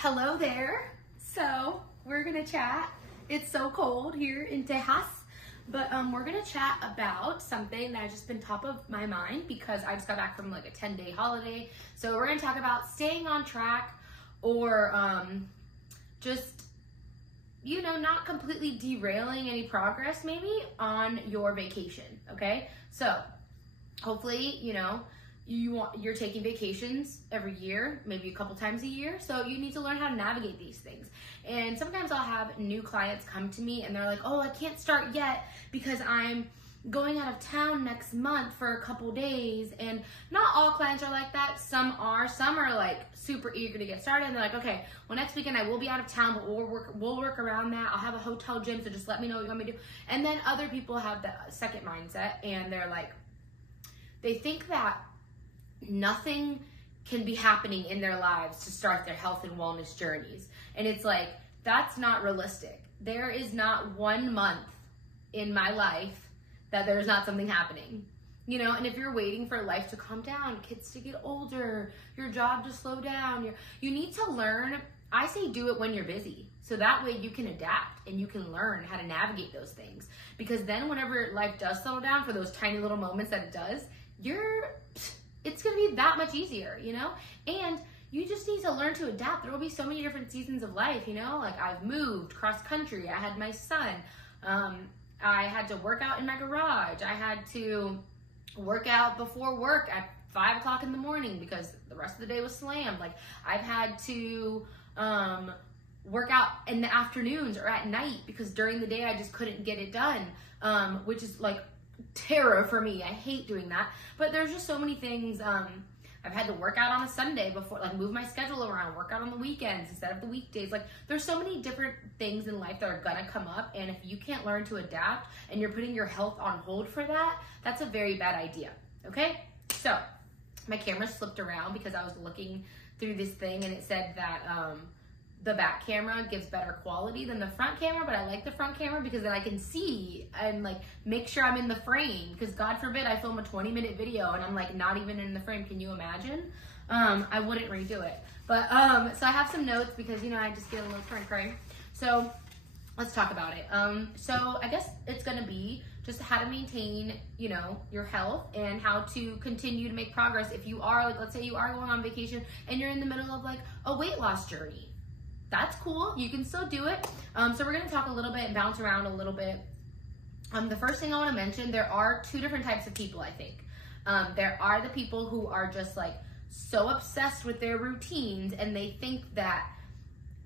Hello there. So we're gonna chat. It's so cold here in Texas, but we're gonna chat about something that has just been top of my mind because I just got back from like a 10-day holiday. So we're gonna talk about staying on track or just, you know, not completely derailing any progress maybe on your vacation, okay? So hopefully, you know, you're taking vacations every year, maybe a couple times a year, so you need to learn how to navigate these things. And sometimes I'll have new clients come to me and they're like, oh, I can't start yet because I'm going out of town next month for a couple days. And not all clients are like that. Some are like super eager to get started and they're like, okay, well, next weekend I will be out of town, but we'll work around that. I'll have a hotel gym, so just let me know what you want me to do. And then other people have the second mindset and they're like, they think that nothing can be happening in their lives to start their health and wellness journeys. And it's like, that's not realistic. There is not 1 month in my life that there's not something happening. You know, and if you're waiting for life to calm down, kids to get older, your job to slow down, you need to learn. I say do it when you're busy. So that way you can adapt and you can learn how to navigate those things. Because then whenever life does slow down for those tiny little moments that it does, it's gonna be that much easier, you know? And you just need to learn to adapt. There will be so many different seasons of life, you know? Like I've moved cross country, I had my son, I had to work out in my garage, I had to work out before work at 5 o'clock in the morning because the rest of the day was slammed. Like I've had to work out in the afternoons or at night because during the day I just couldn't get it done, which is like terror for me. I hate doing that, but there's just so many things. I've had to work out on a Sunday before, like move my schedule around, work out on the weekends instead of the weekdays. Like there's so many different things in life that are gonna come up, and if you can't learn to adapt and you're putting your health on hold for that, that's a very bad idea, okay? So my camera slipped around because I was looking through this thing and it said that the back camera gives better quality than the front camera, but I like the front camera because then I can see and like make sure I'm in the frame, because God forbid I film a 20-minute video and I'm like not even in the frame. Can you imagine? I wouldn't redo it. But so I have some notes because, you know, I just get a little cray. So let's talk about it. So I guess it's gonna be just how to maintain, you know, your health and how to continue to make progress. If you are, like, let's say you are going on vacation and you're in the middle of like a weight loss journey, that's cool. You can still do it. So we're gonna talk a little bit and bounce around a little bit. The first thing I wanna mention, there are two different types of people, I think. There are the people who are just like so obsessed with their routines and they think that,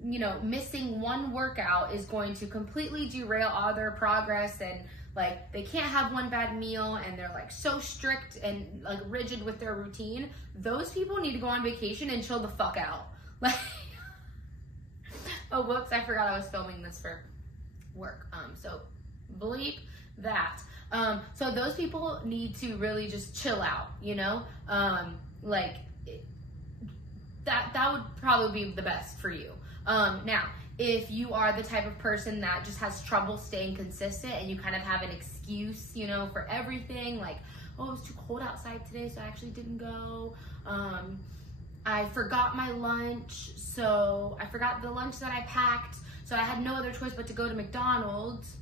you know, missing one workout is going to completely derail all their progress, and like they can't have one bad meal and they're like so strict and like rigid with their routine. Those people need to go on vacation and chill the fuck out. Like, oh, whoops, I forgot I was filming this for work. So bleep that. So those people need to really just chill out, you know? Like that would probably be the best for you. Now, if you are the type of person that just has trouble staying consistent and you kind of have an excuse, you know, for everything, like, oh, it was too cold outside today, so I actually didn't go. I forgot my lunch, so I forgot the lunch that I packed, so I had no other choice but to go to McDonald's.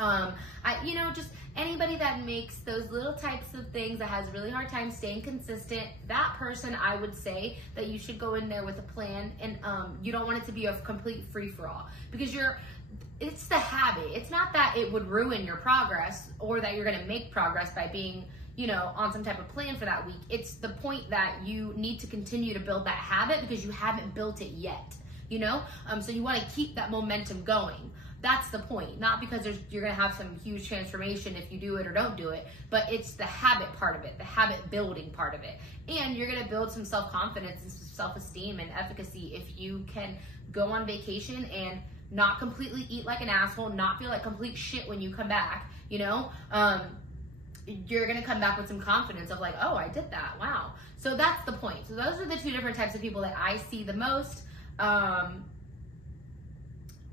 You know, just anybody that makes those little types of things that has a really hard time staying consistent, that person, I would say that you should go in there with a plan, and you don't want it to be a complete free-for-all, because it's the habit. It's not that it would ruin your progress or that you're gonna make progress by being, you know, on some type of plan for that week. It's the point that you need to continue to build that habit because you haven't built it yet, you know? So you wanna keep that momentum going. That's the point, not because you're gonna have some huge transformation if you do it or don't do it, but it's the habit part of it, the habit building part of it. And you're gonna build some self-confidence and some self-esteem and efficacy if you can go on vacation and not completely eat like an asshole, not feel like complete shit when you come back, you know? You're gonna come back with some confidence of like, oh, I did that, wow. So that's the point. So those are the two different types of people that I see the most.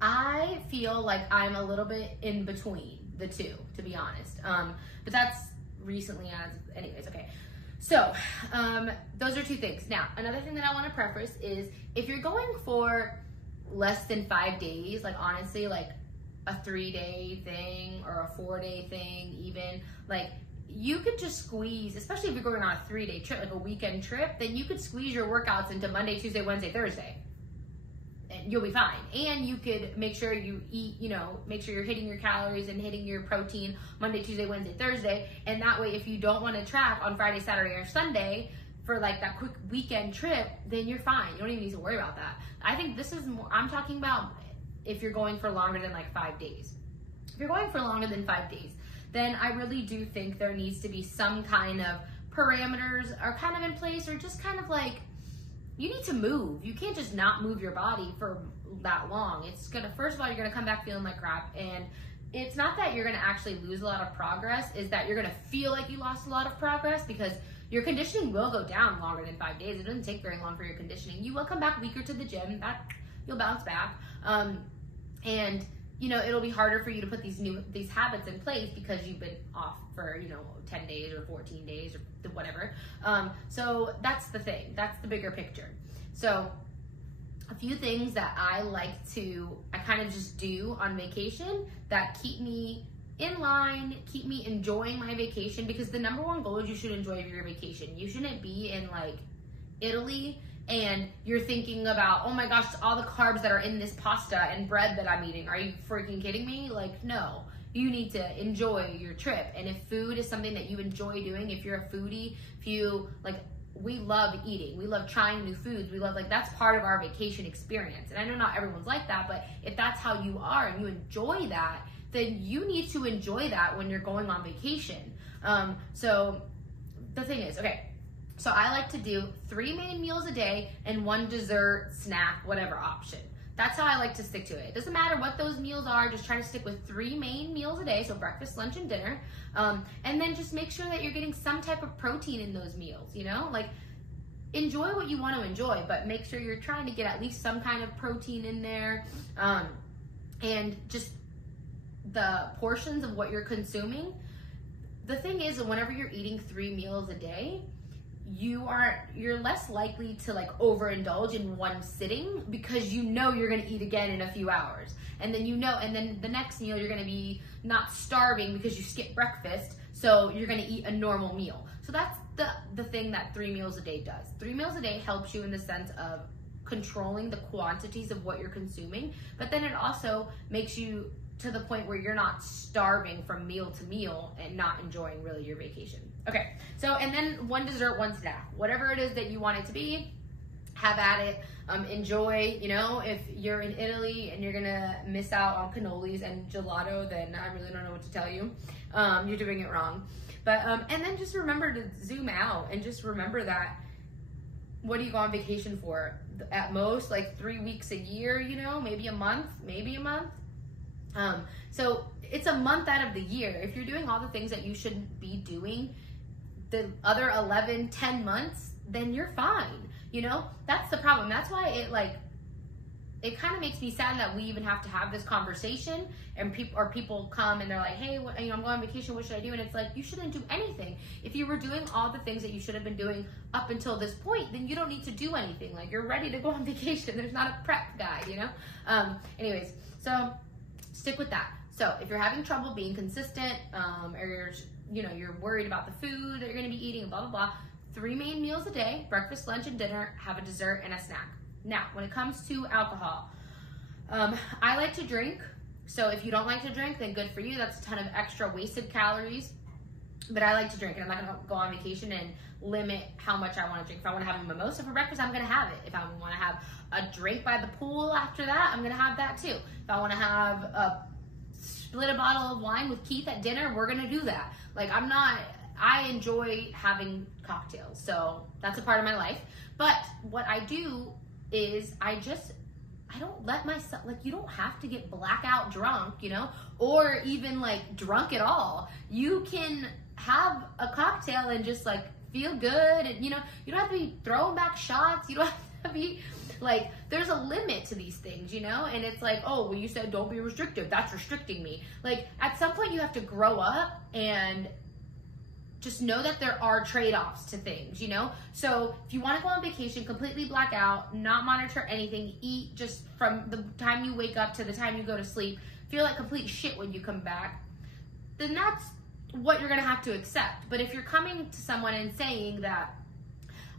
I feel like I'm a little bit in between the two, to be honest. But that's recently anyways, okay. So those are two things. Now, another thing that I want to preface is if you're going for less than 5 days, like honestly, like a 3-day thing or a 4-day thing even, like you could just squeeze, especially if you're going on a 3-day trip, like a weekend trip, then you could squeeze your workouts into Monday, Tuesday, Wednesday, Thursday. And you'll be fine. And you could make sure you eat, you know, make sure you're hitting your calories and hitting your protein Monday, Tuesday, Wednesday, Thursday. And that way, if you don't want to track on Friday, Saturday, or Sunday for like that quick weekend trip, then you're fine. You don't even need to worry about that. I think this is more, I'm talking about if you're going for longer than like 5 days. If you're going for longer than 5 days, then I really do think there needs to be some kind of parameters are kind of in place, or just kind of like, you need to move. You can't just not move your body for that long. It's gonna, first of all, you're gonna come back feeling like crap, and it's not that you're gonna actually lose a lot of progress, is that you're gonna feel like you lost a lot of progress, because your conditioning will go down longer than 5 days. It doesn't take very long for your conditioning. You will come back weaker to the gym, that you'll bounce back. And you know, it'll be harder for you to put these habits in place because you've been off for, you know, 10 days or 14 days or whatever. So that's the thing. That's the bigger picture. So a few things that I kind of just do on vacation that keep me in line, keep me enjoying my vacation, because the number one goal is you should enjoy your vacation. You shouldn't be in like Italy and you're thinking about, oh my gosh, all the carbs that are in this pasta and bread that I'm eating. Are you freaking kidding me? Like, no. You need to enjoy your trip. And if food is something that you enjoy doing, if you're a foodie, if you, like, we love eating. We love trying new foods. We love, like, that's part of our vacation experience. And I know not everyone's like that, but if that's how you are and you enjoy that, then you need to enjoy that when you're going on vacation. So the thing is, okay, so I like to do 3 main meals a day and 1 dessert, snack, whatever option. That's how I like to stick to it. It doesn't matter what those meals are, just try to stick with 3 main meals a day, so breakfast, lunch, and dinner. And then just make sure that you're getting some type of protein in those meals, you know? Like, enjoy what you want to enjoy, but make sure you're trying to get at least some kind of protein in there. And just the portions of what you're consuming. The thing is, whenever you're eating 3 meals a day, you're less likely to like overindulge in one sitting, because you know you're going to eat again in a few hours, and then and then the next meal you're going to be not starving because you skipped breakfast, so you're going to eat a normal meal. So that's the thing that 3 meals a day does. 3 meals a day helps you in the sense of controlling the quantities of what you're consuming, but then it also makes you to the point where you're not starving from meal to meal and not enjoying really your vacation. Okay, so, and then 1 dessert, 1 snack. Whatever it is that you want it to be, have at it. Enjoy, you know, if you're in Italy and you're gonna miss out on cannolis and gelato, then I really don't know what to tell you. You're doing it wrong. But, and then just remember to zoom out and just remember that, what do you go on vacation for? At most, like 3 weeks a year, you know, maybe a month. So it's a month out of the year. If you're doing all the things that you should be doing the other 11, 10 months, then you're fine. You know, that's the problem. That's why it kind of makes me sad that we even have to have this conversation, and people come and they're like, hey, you know, I'm going on vacation, what should I do? And it's like, you shouldn't do anything. If you were doing all the things that you should have been doing up until this point, then you don't need to do anything. Like, you're ready to go on vacation. There's not a prep guide, you know? Anyways, so stick with that. So if you're having trouble being consistent, or you're worried about the food that you're gonna be eating, blah, blah, blah, 3 main meals a day, breakfast, lunch, and dinner, have a dessert and a snack. Now, when it comes to alcohol, I like to drink. So if you don't like to drink, then good for you. That's a ton of extra wasted calories. But I like to drink, and I'm not gonna go on vacation and limit how much I wanna drink. If I wanna have a mimosa for breakfast, I'm gonna have it. If I wanna have a drink by the pool after that, I'm gonna have that too. If I wanna have split a bottle of wine with Keith at dinner, we're gonna do that. Like, I enjoy having cocktails, so that's a part of my life. But what I do is I don't let myself, like, you don't have to get blackout drunk, you know, or even like drunk at all. You can have a cocktail and just like feel good, and you know, you don't have to be throwing back shots. You don't have to be like, there's a limit to these things, you know? And it's like, oh, well, you said don't be restrictive. That's restricting me. Like, at some point you have to grow up and just know that there are trade-offs to things, you know? So if you want to go on vacation, completely black out, not monitor anything, eat just from the time you wake up to the time you go to sleep, feel like complete shit when you come back, then that's what you're going to have to accept. But if you're coming to someone and saying that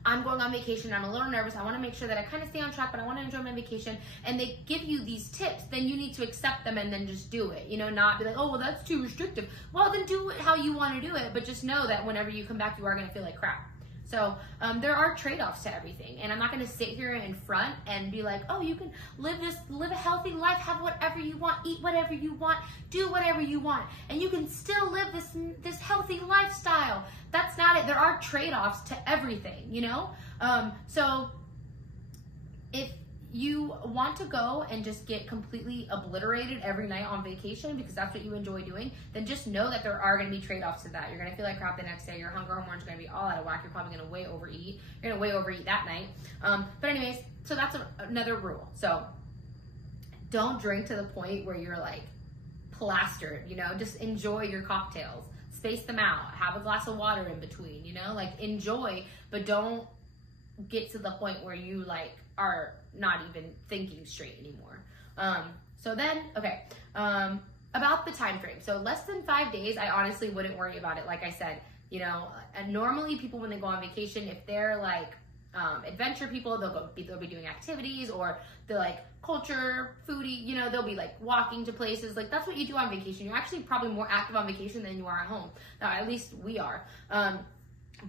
I'm going on vacation, I'm a little nervous, I want to make sure that I kind of stay on track, but I want to enjoy my vacation, and they give you these tips, then you need to accept them and then just do it, you know, not be like, oh, well, that's too restrictive. Well, then do it how you want to do it, but just know that whenever you come back, you are going to feel like crap. So there are trade-offs to everything, and I'm not going to sit here in front and be like, oh, you can live a healthy life, have whatever you want, eat whatever you want, do whatever you want, and you can still live this healthy lifestyle. That's not it. There are trade-offs to everything, you know? So if you want to go and just get completely obliterated every night on vacation because that's what you enjoy doing, then just know that there are going to be trade-offs to that. You're going to feel like crap the next day. Your hunger hormones are going to be all out of whack. You're probably going to way overeat. You're going to way overeat that night. But anyways, so that's another rule. So don't drink to the point where you're like plastered, you know, just enjoy your cocktails. Space them out. Have a glass of water in between, you know, like enjoy, but don't get to the point where you like are not even thinking straight anymore. So then, okay, about the time frame. So less than 5 days, I honestly wouldn't worry about it. Like I said, you know, and normally people when they go on vacation, if they're like adventure people, they'll be doing activities, or they're like culture foodie, you know, they'll be like walking to places. Like that's what you do on vacation. You're actually probably more active on vacation than you are at home. At least we are.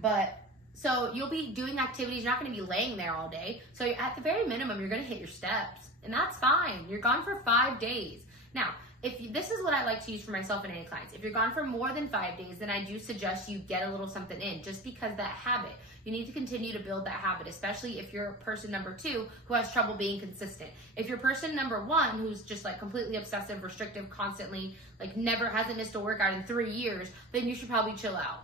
But so you'll be doing activities. You're not going to be laying there all day. So at the very minimum, you're going to hit your steps, and that's fine. You're gone for 5 days. Now, this is what I like to use for myself and any clients. If you're gone for more than 5 days, then I do suggest you get a little something in, just because that habit. You need to continue to build that habit, especially if you're person number 2 who has trouble being consistent. If you're person number 1 who's just like completely obsessive, restrictive, constantly, like never hasn't missed a workout in 3 years, then you should probably chill out.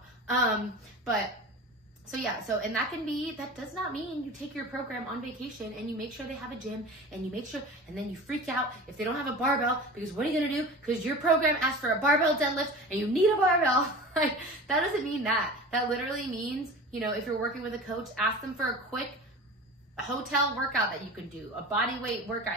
So yeah, and that does not mean you take your program on vacation and you make sure they have a gym and you make sure, and then you freak out if they don't have a barbell, because what are you gonna do? Because your program asked for a barbell deadlift and you need a barbell. Like, that doesn't mean that. That literally means, you know, if you're working with a coach, ask them for a quick hotel workout that you can do, a body weight workout.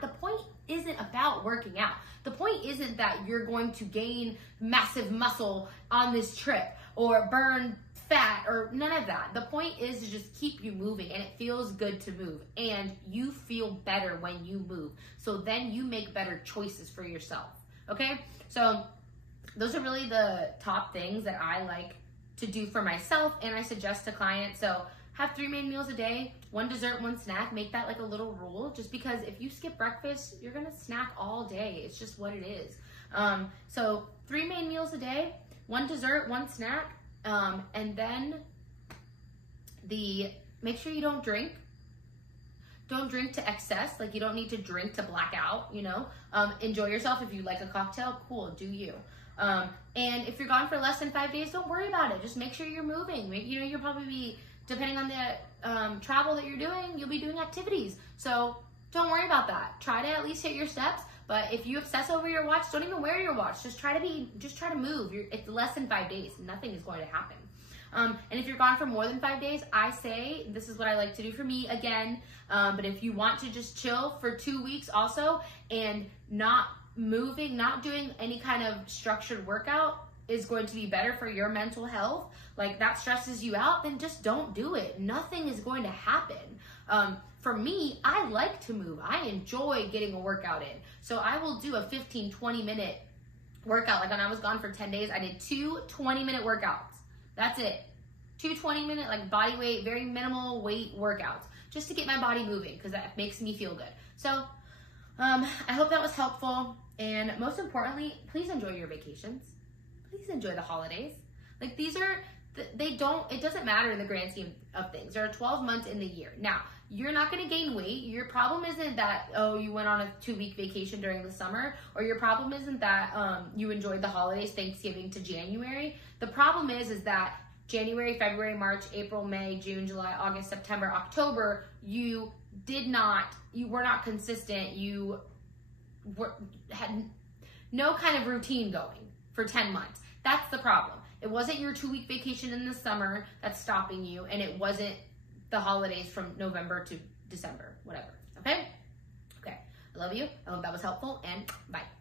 The point isn't about working out. The point isn't that you're going to gain massive muscle on this trip or burn fat or none of that. The point is to just keep you moving, and it feels good to move, and you feel better when you move. So then you make better choices for yourself. Okay? So those are really the top things that I like to do for myself, and I suggest to clients. So have 3 main meals a day, 1 dessert, 1 snack. Make that like a little rule, just because if you skip breakfast, you're gonna snack all day. It's just what it is. So 3 main meals a day, 1 dessert, 1 snack. And then make sure you don't drink. Don't drink to excess. Like, you don't need to drink to black out, you know. Enjoy yourself. If you like a cocktail, cool, do you. And if you're gone for less than 5 days, don't worry about it. Just make sure you're moving. You know, you'll probably be, depending on the travel that you're doing, you'll be doing activities. So don't worry about that. Try to at least hit your steps. But if you obsess over your watch, don't even wear your watch. Just try to move. It's less than 5 days. Nothing is going to happen. And if you're gone for more than 5 days, I say, this is what I like to do for me again. But if you want to just chill for 2 weeks also, and not moving, not doing any kind of structured workout is going to be better for your mental health, like that stresses you out, then just don't do it. Nothing is going to happen. For me, I like to move. I enjoy getting a workout in. So I will do a 15-20 minute workout. Like when I was gone for 10 days, I did 2 20-minute workouts. That's it. 2 20-minute, like body weight, very minimal weight workouts, just to get my body moving, because that makes me feel good. So I hope that was helpful. And most importantly, please enjoy your vacations. Please enjoy the holidays. Like, these are, it doesn't matter in the grand scheme of things. There are 12 months in the year. Now, you're not going to gain weight. Your problem isn't that, oh, you went on a 2-week vacation during the summer, or your problem isn't that you enjoyed the holidays, Thanksgiving to January. The problem is that January, February, March, April, May, June, July, August, September, October, you were not consistent. You had no kind of routine going for 10 months. That's the problem. It wasn't your 2-week vacation in the summer that's stopping you, and it wasn't the holidays from November to December, whatever, okay? Okay, I love you. I hope that was helpful, and bye.